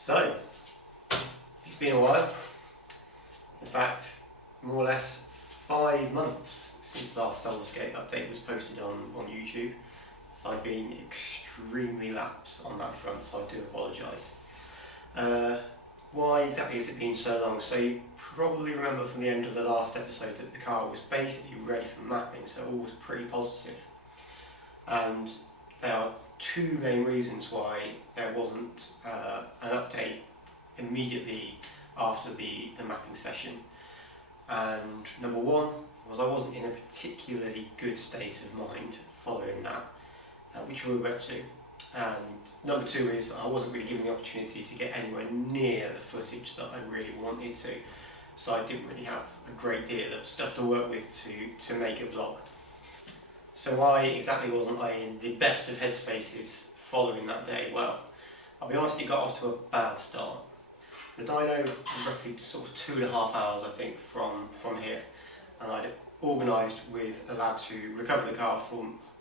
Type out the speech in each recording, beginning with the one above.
So, it's been a while. In fact, more or less 5 months since the last Sollerskate update was posted on YouTube. So I've been extremely lax on that front, so I do apologise. Why exactly has it been so long? So you probably remember from the end of the last episode that the car was basically ready for mapping, so all was pretty positive. And there are two main reasons why there wasn't an update immediately after the mapping session. And number one was I wasn't in a particularly good state of mind following that, which we'll get to. And number two is I wasn't really given the opportunity to get anywhere near the footage that I really wanted to, so I didn't really have a great deal of stuff to work with to make a vlog. So why exactly wasn't I in the best of headspaces following that day? Well, I'll be honest, it got off to a bad start. The dyno was roughly sort of 2.5 hours, I think, from here, and I'd organised with a lad to recover the car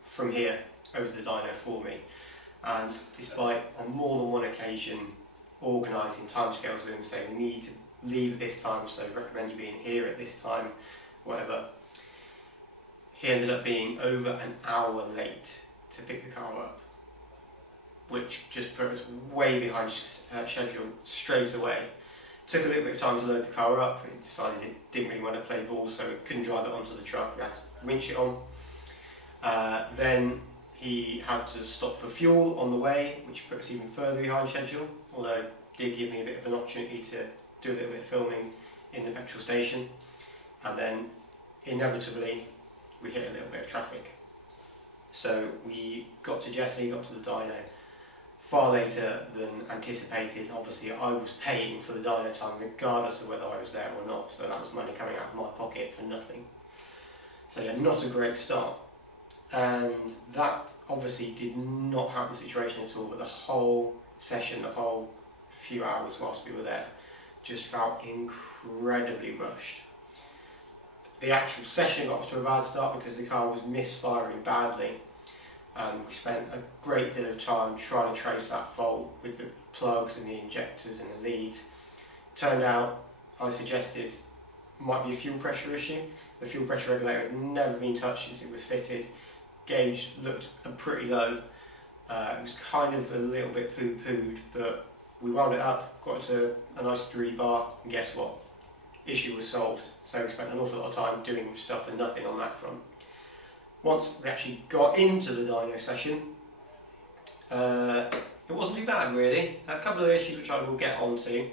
from here over to the dyno for me. And despite on more than one occasion organising timescales with him, saying we need to leave at this time, so recommend you being here at this time, whatever, he ended up being over an hour late to pick the car up, which just put us way behind schedule straight away. Took a little bit of time to load the car up. It decided it didn't really want to play ball, so it couldn't drive it onto the truck. We had to winch it on. Then he had to stop for fuel on the way, which put us even further behind schedule, although it did give me a bit of an opportunity to do a little bit of filming in the petrol station. And then inevitably we hit a little bit of traffic. So we got to Jesse, got to the dyno far later than anticipated. Obviously I was paying for the dyno time regardless of whether I was there or not, so that was money coming out of my pocket for nothing. So yeah, not a great start. And that obviously did not help the situation at all, but the whole session, the whole few hours whilst we were there, just felt incredibly rushed. The actual session got off to a bad start because the car was misfiring badly, and we spent a great deal of time trying to trace that fault with the plugs and the injectors and the leads. Turned out, I suggested, might be a fuel pressure issue. The fuel pressure regulator had never been touched since it was fitted. Gauge looked pretty low. It was kind of a little bit poo-pooed, but we wound it up, got to a nice 3 bar, and guess what? Issue was solved. So we spent an awful lot of time doing stuff for nothing on that front. Once we actually got into the dyno session, it wasn't too bad really. A couple of issues which I will get onto,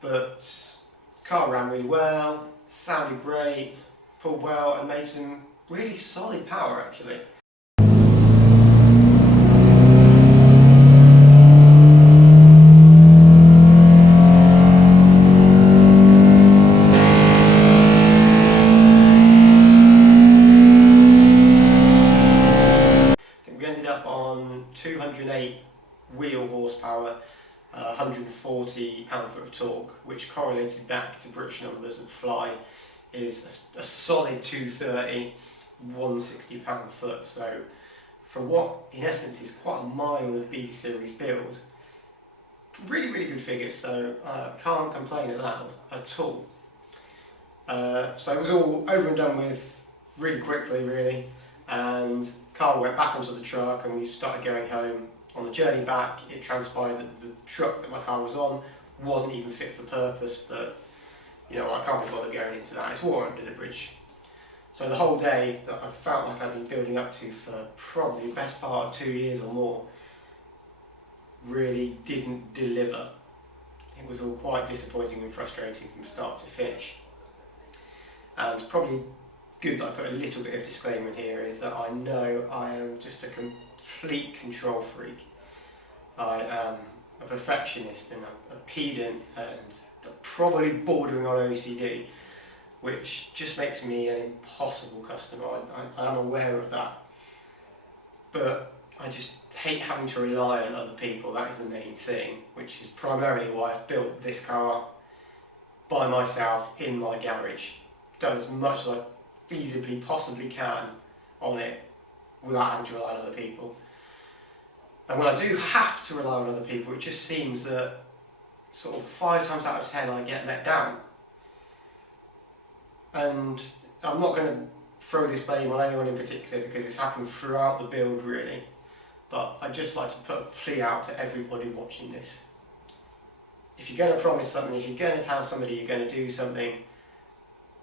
but the car ran really well, sounded great, pulled well, and made some really solid power actually. We ended up on 208 wheel horsepower, 140 pound-foot of torque, which correlated back to British numbers and fly is a solid 230, 160 pound-foot. So for what in essence is quite a mild B series build, really good figures. So can't complain at that at all. So it was all over and done with really quickly really, and car went back onto the truck and we started going home. On the journey back, it transpired that the truck that my car was on wasn't even fit for purpose, but you know, I can't be bothered going into that. It's water under the bridge. So the whole day that I felt like I'd been building up to for probably the best part of 2 years or more really didn't deliver. It was all quite disappointing and frustrating from start to finish. And probably good that I put a little bit of disclaimer in here is that I know I am just a complete control freak. I am a perfectionist and a pedant and probably bordering on OCD, which just makes me an impossible customer. I am aware of that, but I just hate having to rely on other people. That is the main thing, which is primarily why I've built this car by myself in my garage, done as much as I feasibly possibly can on it without having to rely on other people. And when I do have to rely on other people, it just seems that sort of 5 times out of 10 I get let down. And I'm not going to throw this blame on anyone in particular because it's happened throughout the build really, but I'd just like to put a plea out to everybody watching this. If you're going to promise something, if you're going to tell somebody you're going to do something,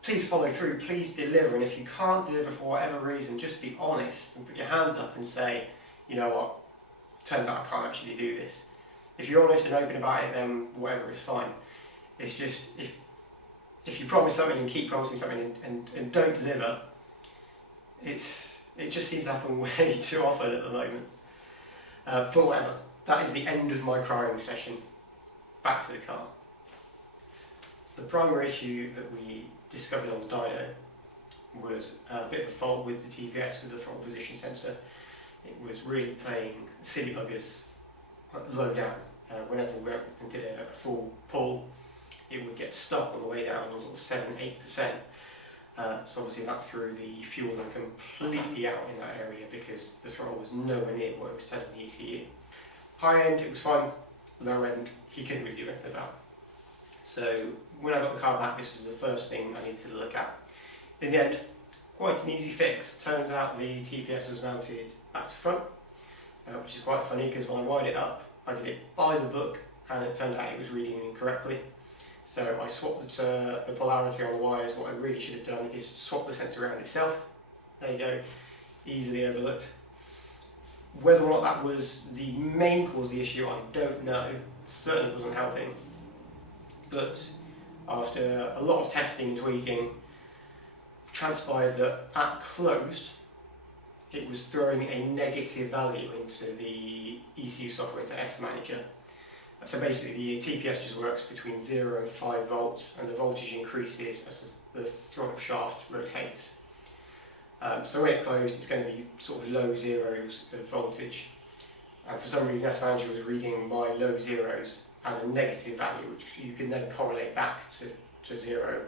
please follow through, please deliver. And if you can't deliver for whatever reason, just be honest and put your hands up and say, you know what, turns out I can't actually do this. If you're honest and open about it, then whatever is fine. It's just, if you promise something and keep promising something and don't deliver, it just seems to happen way too often at the moment. But whatever, that is the end of my crying session. Back to the car. The primary issue that we discovered on the dyno was a bit of a fault with the TPS, with the throttle position sensor. It was really playing silly buggers low down. Whenever we went and did a full pull, it would get stuck on the way down on sort of 7-8%. So obviously that threw the fuel completely out in that area because the throttle was nowhere near what it was telling the ECU. High end, it was fine. Low end, he couldn't really do anything about. So when I got the car back, this was the first thing I needed to look at. In the end, quite an easy fix. Turns out the TPS was mounted back to front, which is quite funny because when I wired it up, I did it by the book and it turned out it was reading incorrectly. So I swapped the polarity on the wires. What I really should have done is swap the sensor around itself. There you go, easily overlooked. Whether or not that was the main cause of the issue, I don't know. It certainly wasn't helping. But after a lot of testing and tweaking, transpired that at closed, it was throwing a negative value into the ECU software, into S Manager. So basically the TPS just works between 0 and 5 volts and the voltage increases as the throttle shaft rotates. So when it's closed, it's going to be sort of low zeros of voltage. And for some reason S Manager was reading my low zeros as a negative value, which you can then correlate back to 0.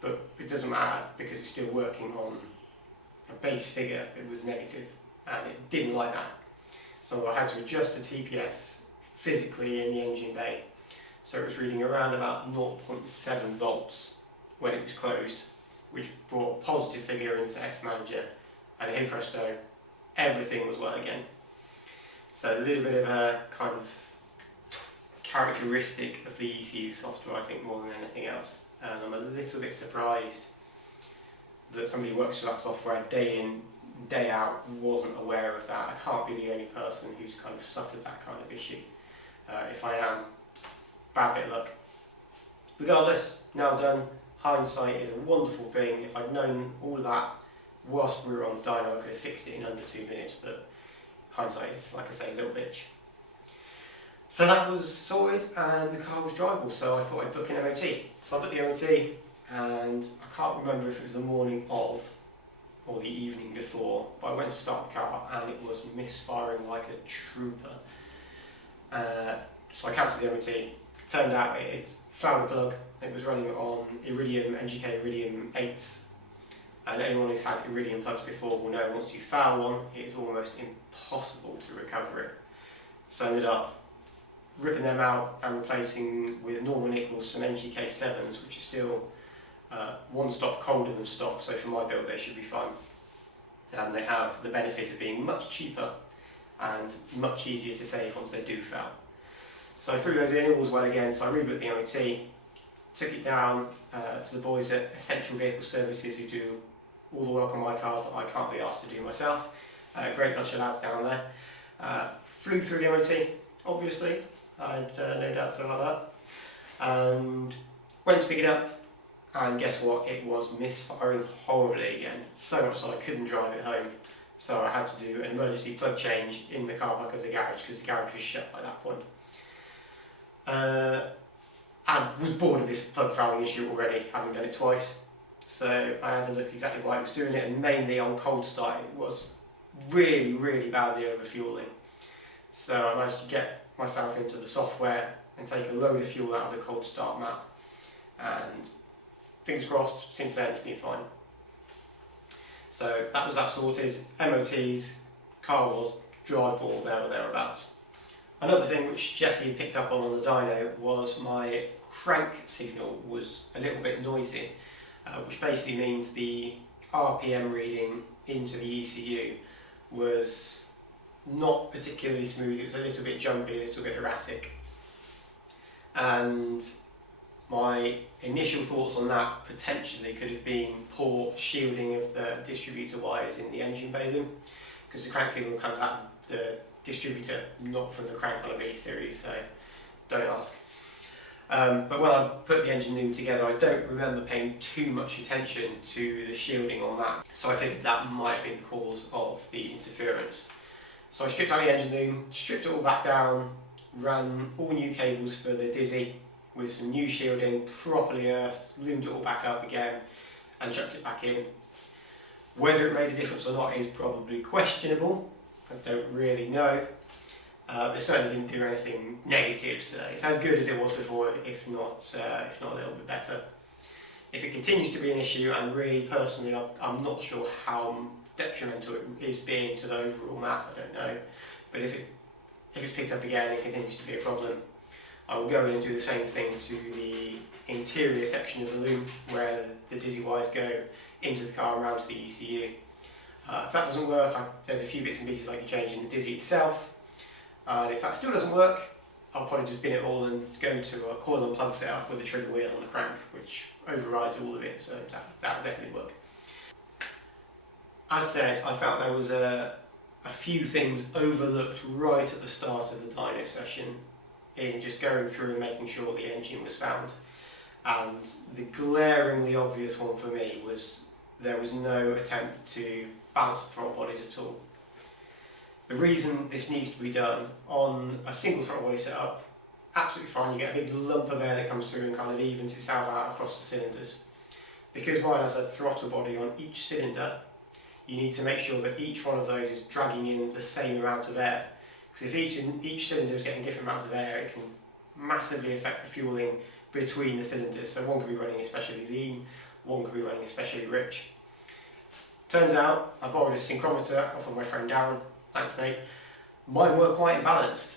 But it doesn't matter because it's still working on a base figure that was negative, and it didn't like that. So I had to adjust the TPS physically in the engine bay. So it was reading around about 0.7 volts when it was closed, which brought a positive figure into S Manager, and hey presto, everything was well again. So a little bit of a kind of characteristic of the ECU software, I think, more than anything else. And I'm a little bit surprised that somebody who works with that software day in, day out wasn't aware of that. I can't be the only person who's kind of suffered that kind of issue. If I am, bad bit of luck. Regardless, now done. Hindsight is a wonderful thing. If I'd known all of that whilst we were on the dyno, I could have fixed it in under 2 minutes, but hindsight is, like I say, a little bitch. So that was sorted and the car was drivable, so I thought I'd book an MOT. So I booked the MOT and I can't remember if it was the morning of or the evening before, but I went to start the car and it was misfiring like a trooper. So I cancelled the MOT. Turned out it had found a plug. It was running on Iridium, NGK Iridium 8s. And anyone who's had Iridium plugs before will know once you foul one, it is almost impossible to recover it. So I ended up ripping them out and replacing with normal nickels some NGK 7s, which are still one stop colder than stock, so for my build they should be fine. And they have the benefit of being much cheaper and much easier to save once they do foul. So I threw those in, all was well again, so I rebooked the MOT, took it down to the boys at Essential Vehicle Services who do all the work on my cars that I can't be asked to do myself. Great bunch of lads down there. Flew through the MOT, obviously, I had no doubts about that. And went to pick it up, and guess what, it was misfiring horribly again, so much so I couldn't drive it home. So I had to do an emergency plug change in the car park of the garage because the garage was shut by that point. I was bored of this plug fouling issue already, having done it twice. So I had to look exactly why I was doing it, and mainly on cold start it was really, really badly overfueling. So I managed to get myself into the software and take a load of fuel out of the cold start map, and fingers crossed, since then it's been fine. So that was that sorted, MOT'd, car was drivable there or thereabouts. Another thing which Jesse had picked up on the dyno was my crank signal was a little bit noisy, which basically means the RPM reading into the ECU was not particularly smooth. It was a little bit jumpy, a little bit erratic. And my initial thoughts on that potentially could have been poor shielding of the distributor wires in the engine bay loom, because the crank signal comes out of the distributor, not from the crank on a B series, so don't ask. But when I put the engine loom together, I don't remember paying too much attention to the shielding on that, so I figured that might have been the cause of the interference. So I stripped out the engine loom, stripped it all back down, ran all new cables for the Dizzy with some new shielding, properly earthed, loomed it all back up again and chucked it back in. Whether it made a difference or not is probably questionable. I don't really know. It certainly didn't do anything negative, so it's as good as it was before, if not a little bit better. If it continues to be an issue, and really personally I'm not sure how detrimental it is being to the overall map, I don't know. But if it's picked up again and continues to be a problem, I will go in and do the same thing to the interior section of the loom where the Dizzy wires go into the car and around to the ECU. If that doesn't work, there's a few bits and pieces I can change in the Dizzy itself. And if that still doesn't work, I'll probably just bin it all and go to a coil and plug setup with a trigger wheel on the crank, which overrides all of it, so that will definitely work. As said, I felt there was a few things overlooked right at the start of the dyno session in just going through and making sure the engine was sound. And the glaringly obvious one for me was there was no attempt to balance the throttle bodies at all. The reason this needs to be done on a single throttle body setup, absolutely fine, you get a big lump of air that comes through and kind of evens itself out across the cylinders. Because mine has a throttle body on each cylinder, you need to make sure that each one of those is dragging in the same amount of air. Because if each cylinder is getting different amounts of air, it can massively affect the fueling between the cylinders. So one could be running especially lean, one could be running especially rich. Turns out, I borrowed a synchrometer off of my friend Darren, thanks mate, mine were quite imbalanced.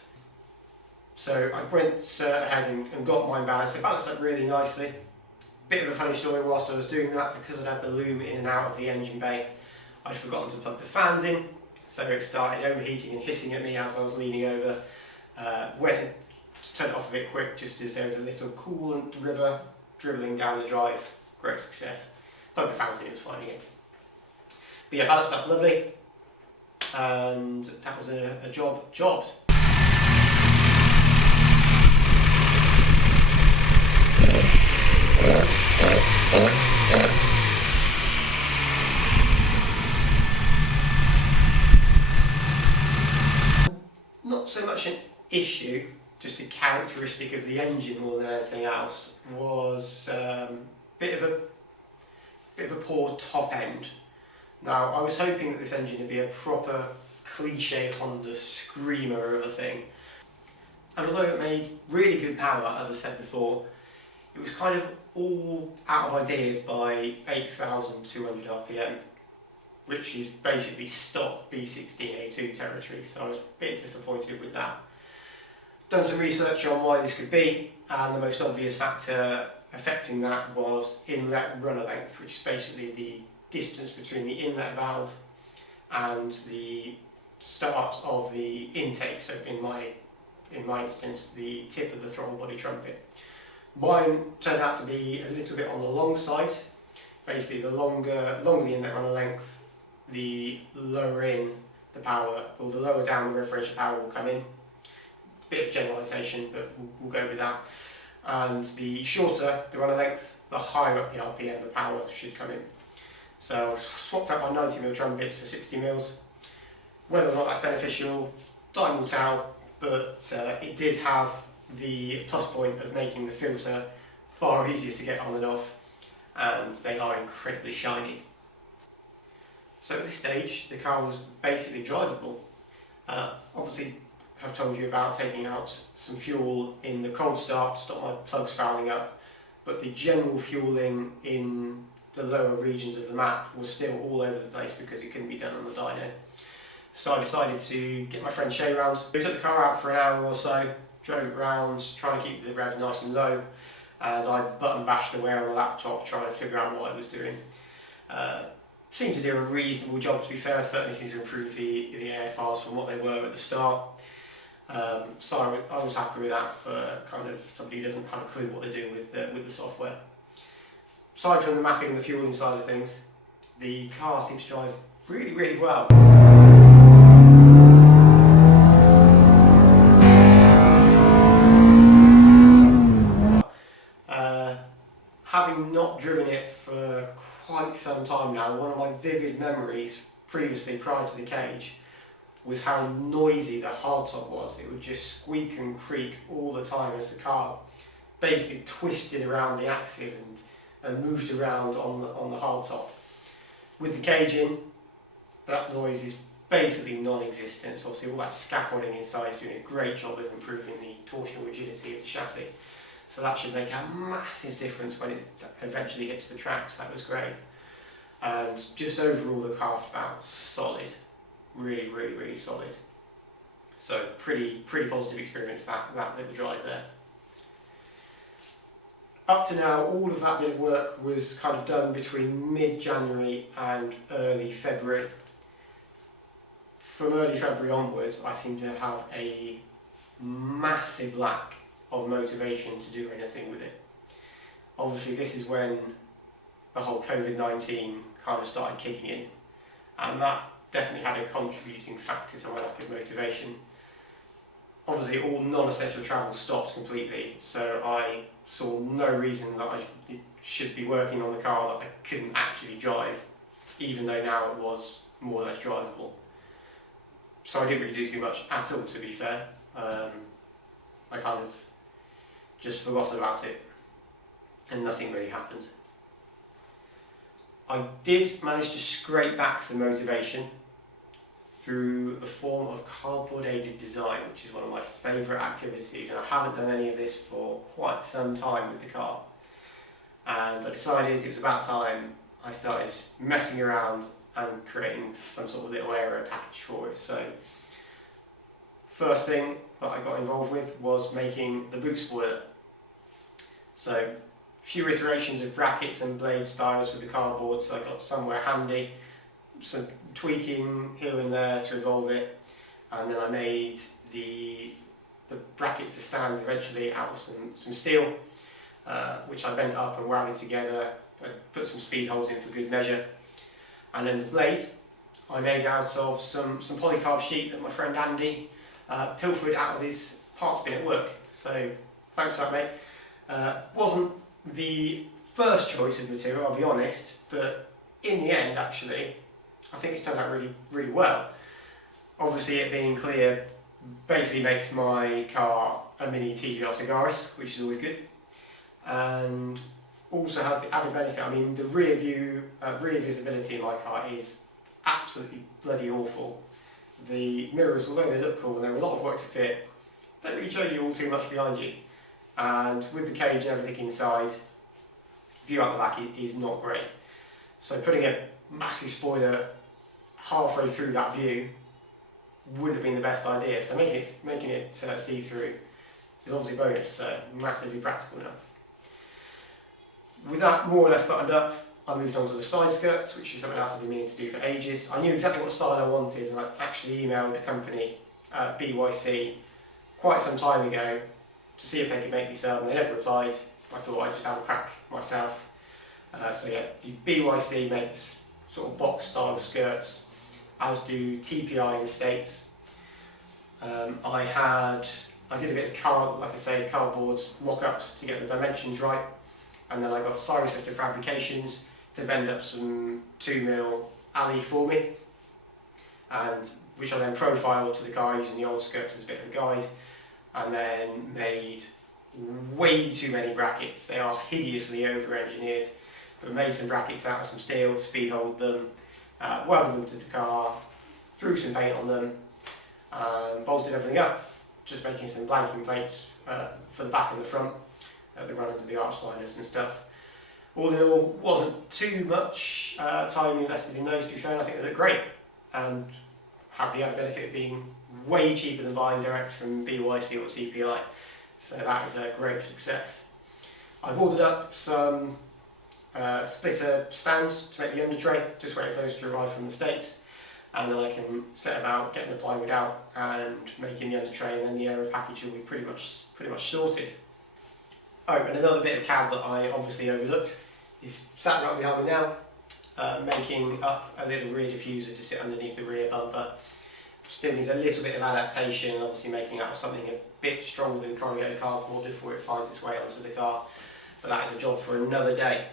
So I went ahead and got mine balanced. It balanced up really nicely. Bit of a funny story whilst I was doing that, because I'd had the loom in and out of the engine bay, I'd forgotten to plug the fans in, so it started overheating and hissing at me as I was leaning over. Went and turned it off a bit quick, just as there was a little coolant river dribbling down the drive. Great success. Plugged the fans in, it was fine again. But yeah, balanced up lovely, and that was a job jobbed. Not so much an issue, just a characteristic of the engine more than anything else, was bit of a poor top end. Now, I was hoping that this engine would be a proper cliche Honda screamer of a thing, and although it made really good power, as I said before, it was kind of all out of ideas by 8,200 RPM, which is basically stock B16A2 territory, so I was a bit disappointed with that. Done some research on why this could be, and the most obvious factor affecting that was inlet runner length, which is basically the distance between the inlet valve and the start of the intake, so in my instance, the tip of the throttle body trumpet. Mine turned out to be a little bit on the long side. Basically, the longer the inlet runner length, the lower in the power, or the lower down the referential power will come in. Bit of generalisation, but we'll go with that. And the shorter the runner length, the higher up the RPM the power should come in. So I swapped out my 90mm trumpets for 60mm. Whether or not that's beneficial, time will tell, but it did have the plus point of making the filter far easier to get on and off, and they are incredibly shiny. So at this stage, the car was basically drivable. Obviously, I've told you about taking out some fuel in the cold start to stop my plugs fouling up, but the general fueling in the lower regions of the map was still all over the place because it couldn't be done on the dyno. So I decided to get my friend Shay round. We took the car out for an hour or so, drove it round, trying to keep the rev nice and low, and I button bashed away on the laptop trying to figure out what I was doing. Seemed to do a reasonable job, to be fair. Certainly seemed to improve the AFRs from what they were at the start. So I was happy with that for kind of somebody who doesn't have a clue what they're doing with the software. Aside from the mapping and the fueling side of things, the car seems to drive really, really well. Having not driven it for quite some time now, one of my vivid memories previously, prior to the cage, was how noisy the hardtop was. It would just squeak and creak all the time as the car basically twisted around the axis and moved around on the hardtop. With the cage in, that noise is basically non-existent. So obviously all that scaffolding inside is doing a great job of improving the torsional rigidity of the chassis. So that should make a massive difference when it eventually hits the tracks. That was great. And just overall the car felt solid. Really, really, really solid. So pretty positive experience that little drive there. Up to now, all of that bit of work was kind of done between mid-January and early February. From early February onwards, I seem to have a massive lack of motivation to do anything with it. Obviously, this is when the whole COVID-19 kind of started kicking in, and that definitely had a contributing factor to my lack of motivation. Obviously, all non-essential travel stopped completely, so I saw no reason that I should be working on the car that I couldn't actually drive, even though now it was more or less drivable. So I didn't really do too much at all, to be fair. I kind of just forgot about it, and nothing really happened. I did manage to scrape back some motivation through the form of cardboard aided design, which is one of my favourite activities, and I haven't done any of this for quite some time with the car. And I decided it was about time I started messing around and creating some sort of little aero package for it. So first thing that I got involved with was making the boot spoiler. So a few iterations of brackets and blade styles with the cardboard, so I got somewhere handy, some tweaking here and there to evolve it, and then I made the brackets, the stands, eventually out of some steel, which I bent up and welded together, put some speed holes in for good measure. And then the blade I made out of some polycarb sheet that my friend Andy pilfered out of his parts bin at work. So thanks for that, mate. Wasn't the first choice of material, I'll be honest, but in the end, actually, I think it's turned out really, really well. Obviously, it being clear basically makes my car a mini TVR Cigaris, which is always good, and also has the added benefit. I mean, the rear visibility in my car is absolutely bloody awful. The mirrors, although they look cool and they're a lot of work to fit, don't really show you all too much behind you. And with the cage and everything inside, view out the back is not great. So putting a massive spoiler halfway through that view wouldn't have been the best idea. So making it see-through is obviously a bonus, so massively practical now. With that more or less buttoned up, I moved on to the side skirts, which is something else I've been meaning to do for ages. I knew exactly what style I wanted, and I actually emailed a company, BYC, quite some time ago to see if they could make me some. They never replied. I thought I'd just have a crack myself. So yeah, the BYC makes sort of box style skirts, as do TPI in the States. I did a bit of cardboard mock-ups to get the dimensions right, and then I got Cyrus Sister Fabrications to bend up some 2mm alley for me, and which I then profiled to the car using the old skirts as a bit of a guide, and then made way too many brackets. They are hideously over-engineered, but made some brackets out of some steel, speed-holed them, welded them to the car, threw some paint on them, and bolted everything up, just making some blanking plates for the back and the front that run into the arch liners and stuff. All in all, wasn't too much time invested in those, to be fair. I think they look great, and had the added benefit of being way cheaper than buying direct from BYC or CPI. So that is a great success. I've ordered up some splitter stands to make the under tray, just waiting for those to arrive from the States, and then I can set about getting the plywood out and making the under tray, and then the aero package will be pretty much sorted. Oh, and another bit of CAD that I obviously overlooked is sat right behind me now, making up a little rear diffuser to sit underneath the rear bumper. Still needs a little bit of adaptation, obviously making out something a bit stronger than corrugated cardboard before it finds its way onto the car, but that is a job for another day.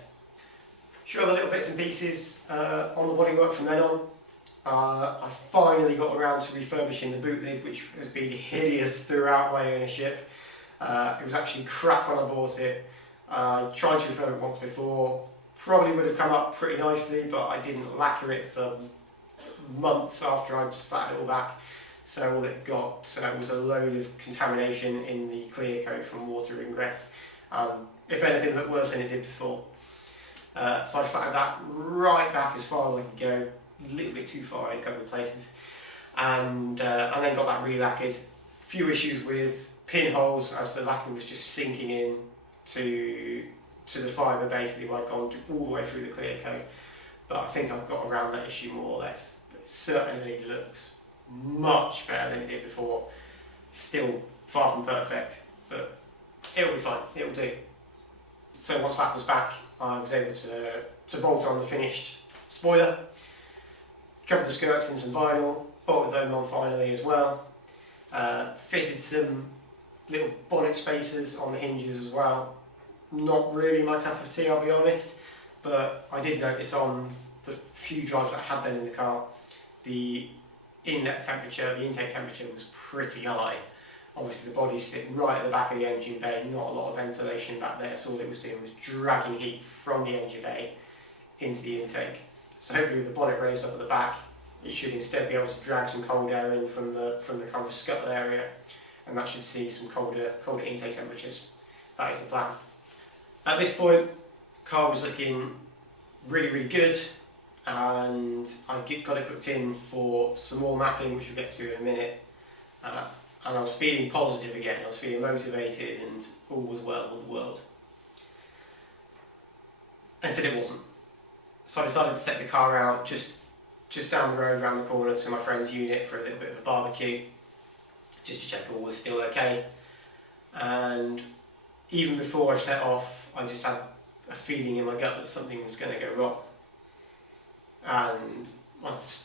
A few other little bits and pieces on the bodywork from then on. I finally got around to refurbishing the boot lid, which has been hideous throughout my ownership. It was actually crap when I bought it. I tried to refurb it once before, probably would have come up pretty nicely, but I didn't lacquer it for months after I'd flattened it all back. So all it got was a load of contamination in the clear coat from water ingress. If anything, looked worse than it did before. So I flattened that right back as far as I could go, a little bit too far in a couple of places, and then got that re-lacquered. Few issues with pinholes as the lacquer was just sinking in to the fibre basically when I'd gone all the way through the clear coat, but I think I've got around that issue more or less. But it certainly looks much better than it did before. Still far from perfect, but it'll be fine, it'll do. So once that was back, I was able to bolt on the finished spoiler, covered the skirts in some vinyl, bolted them on finally as well, fitted some little bonnet spacers on the hinges as well. Not really my cup of tea, I'll be honest, but I did notice on the few drives that I had then in the car, the inlet temperature, the intake temperature was pretty high. Obviously the body's sitting right at the back of the engine bay, not a lot of ventilation back there, so all it was doing was dragging heat from the engine bay into the intake. So hopefully with the bonnet raised up at the back, it should instead be able to drag some cold air in from the kind of scuttle area, and that should see some colder intake temperatures. That is the plan. At this point, car was looking really, really good, and I got it booked in for some more mapping, which we'll get to in a minute. And I was feeling positive again, I was feeling motivated, and all was well with the world. Until it wasn't. So I decided to take the car out just down the road, around the corner to my friend's unit for a little bit of a barbecue, just to check all was still okay. And even before I set off, I just had a feeling in my gut that something was going to go wrong. And I just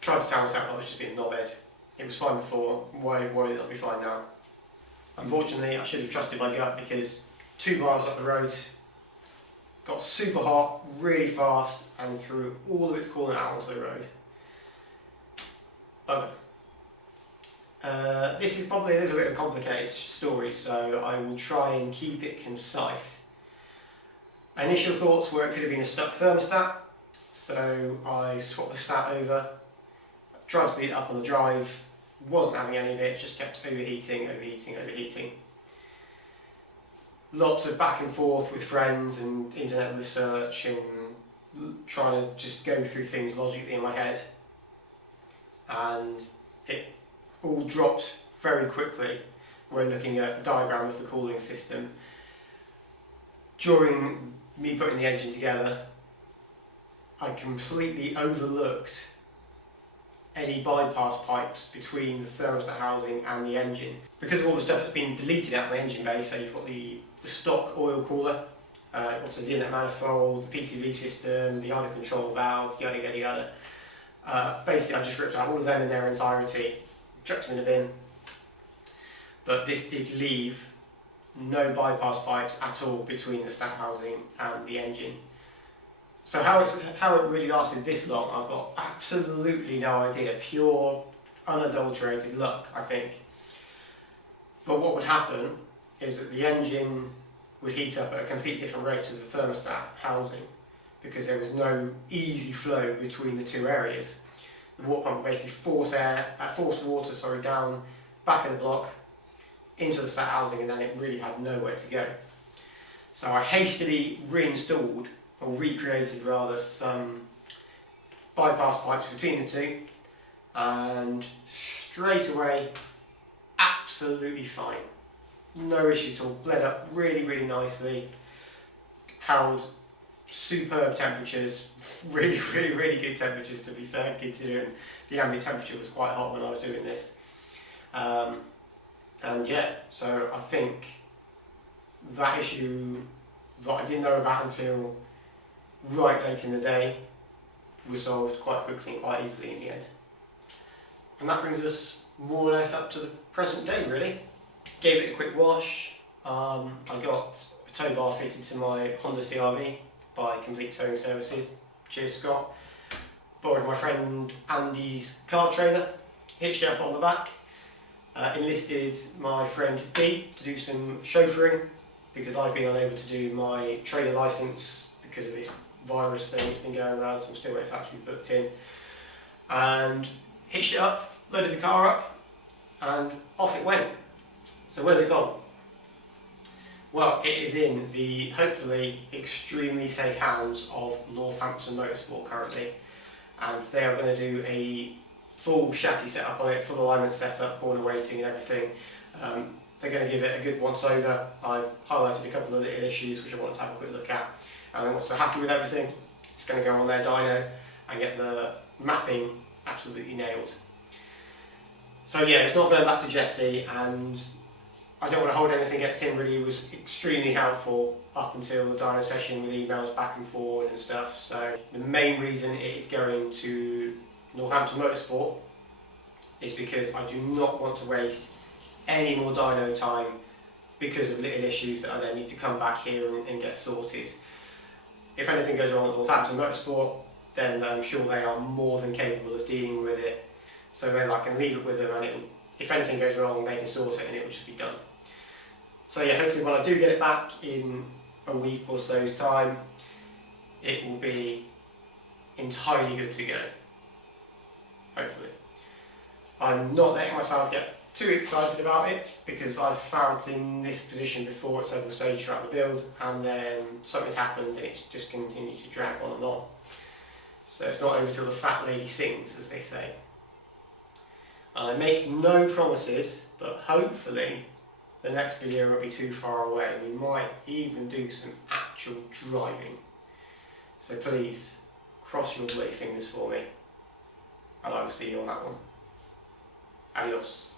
tried to tell myself I was just being a knobhead. It was fine before, why would it not be fine now? Unfortunately, I should have trusted my gut, because 2 miles up the road, got super hot, really fast, and threw all of its coolant out onto the road. Okay. This is probably a little bit of a complicated story, so I will try and keep it concise. Initial thoughts were it could have been a stuck thermostat, so I swapped the stat over, tried to speed it up on the drive, wasn't having any of it, just kept overheating. Lots of back and forth with friends and internet research and trying to just go through things logically in my head, and it all dropped very quickly when looking at a diagram of the cooling system. During me putting the engine together, I completely overlooked any bypass pipes between the thermostat housing and the engine. Because of all the stuff that's been deleted out of my engine bay, so you've got the stock oil cooler, also the inlet manifold, the PCV system, the idle control valve, yada yada yada. Basically I just ripped out all of them in their entirety, chucked them in a bin, but this did leave no bypass pipes at all between the stat housing and the engine. So how it really lasted this long, I've got absolutely no idea. Pure, unadulterated luck, I think. But what would happen is that the engine would heat up at a completely different rate to the thermostat housing, because there was no easy flow between the two areas. The water pump would basically force water down back of the block into the stat housing, and then it really had nowhere to go. So I hastily reinstalled, or recreated rather, some bypass pipes between the two, and straight away, absolutely fine. No issues at all, bled up really, really nicely, held superb temperatures, really, really, really good temperatures to be fair, considering the ambient temperature was quite hot when I was doing this. And yeah, so I think that issue that I didn't know about until right late in the day was solved quite quickly and quite easily in the end. And that brings us more or less up to the present day really. Gave it a quick wash. I got a tow bar fitted to my Honda CR-V by Complete Towing Services. Cheers Scott. Borrowed my friend Andy's car trailer, hitched it up on the back. Enlisted my friend B to do some chauffeuring because I've been unable to do my trailer licence because of this virus thing that's been going around, so I'm still waiting for that to be booked in. And hitched it up, loaded the car up, and off it went. So where's it gone? Well, it is in the hopefully extremely safe hands of Northampton Motorsport currently, and they are going to do a full chassis setup on it, full alignment setup, corner weighting and everything. They're going to give it a good once over. I've highlighted a couple of little issues which I want to have a quick look at, and then once they're happy with everything, it's going to go on their dyno and get the mapping absolutely nailed. So yeah, it's not going back to Jesse, and I don't want to hold anything against him really. He was extremely helpful up until the dyno session with emails back and forward and stuff. So the main reason it is going to Northampton Motorsport is because I do not want to waste any more dyno time because of little issues that I then need to come back here and get sorted. If anything goes wrong at Northampton Motorsport, then I'm sure they are more than capable of dealing with it. So then I can leave it with them, and if anything goes wrong, they can sort it and it will just be done. So yeah, hopefully when I do get it back in a week or so's time, it will be entirely good to go. Hopefully. I'm not letting myself get too excited about it because I've felt in this position before at several stages throughout the build, and then something's happened and it's just continued to drag on and on. So it's not over till the fat lady sings, as they say. And I make no promises, but hopefully the next video won't be too far away. We might even do some actual driving. So please, cross your bloody fingers for me, and I will see you on that one. Adios.